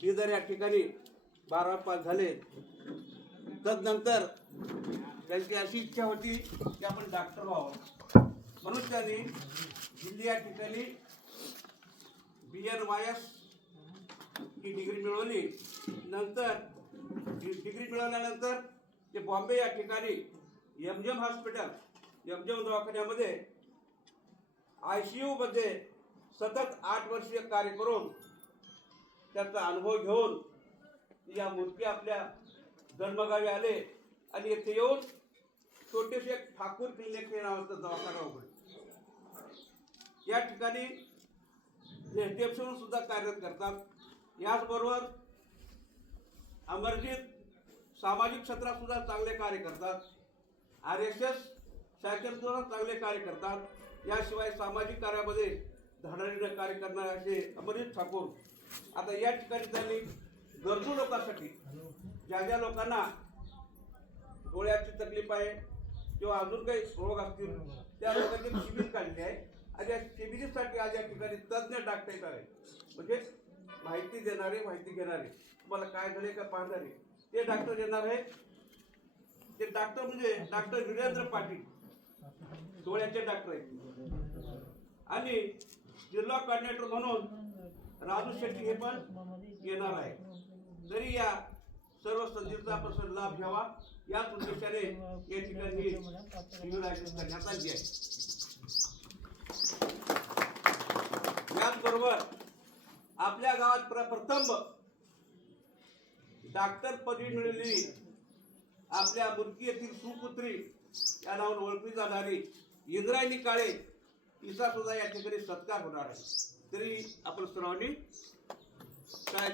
श्रीधर या ठिकाणी 12 पास झाले. तदनंतर त्यांची अशी इच्छा होती की आपण डॉक्टर व्हावं, म्हणून त्यांनी दिल्ली या ठिकाणी BNYS ही डिग्री मिळवली. नंतर डिग्री मिळवल्यानंतर ते बॉम्बे या ठिकाणी MGM हॉस्पिटल, MGM दवाखान्यामध्ये ICU मध्ये सतत 8 वर्षीय कार्य करून त्याचा अनुभव घेऊन या मूर्ती आपल्या जन्मगावी आले आणि येथे येऊन छोटेसे ठाकूर क्लिनिक हे नावाचं दवाखाना उघडले. या ठिकाणी HDFC म्हणून सुद्धा कार्यरत करतात. याचबरोबर अमरजीत सामाजिक क्षेत्रात सुद्धा चांगले कार्य करतात. RSS शाखेतून चांगले कार्य करतात. याशिवाय सामाजिक कार्यामध्ये धडाडीने कार्य करणारे असे अमरजीत ठाकूर आता या ठिकाणी त्यांनी गरजू लोकांसाठी, ज्या ज्या लोकांना डोळ्याची तकलीफ आहे किंवा अजून काही रोग असतील त्या लोकांचे शिबिर काढले आहे. आणि या शिबिरीसाठी आज या ठिकाणी तज्ज्ञ डॉक्टर आहे, म्हणजे माहिती देणारे, माहिती घेणारे, तुम्हाला काय झाले का पाहणारे ते डॉक्टर येणार आहे. ते डॉक्टर म्हणजे डॉक्टर वीरेंद्र पाटील डोळ्याचे डॉक्टर आहेत. आणि जिल्हा कोऑर्डिनेटर म्हणून राजू शेट्टी हे पण येणार आहे. तरी या सर्व संधीचा आपण लाभ घ्यावा याच उद्देशाने या ठिकाणी शिबिर आयोजित करण्यात आली आहे. याचबरोबर आपल्या गावात प्रथम डॉक्टर पदवी मिळालेली आपल्या मुर्की येथील सुपुत्री या नावाने ओळखली जाणारी इंद्रायणी काळे तिचा सुद्धा या ठिकाणी सत्कार होणार आहे. तरी आपण सर्वांनी काय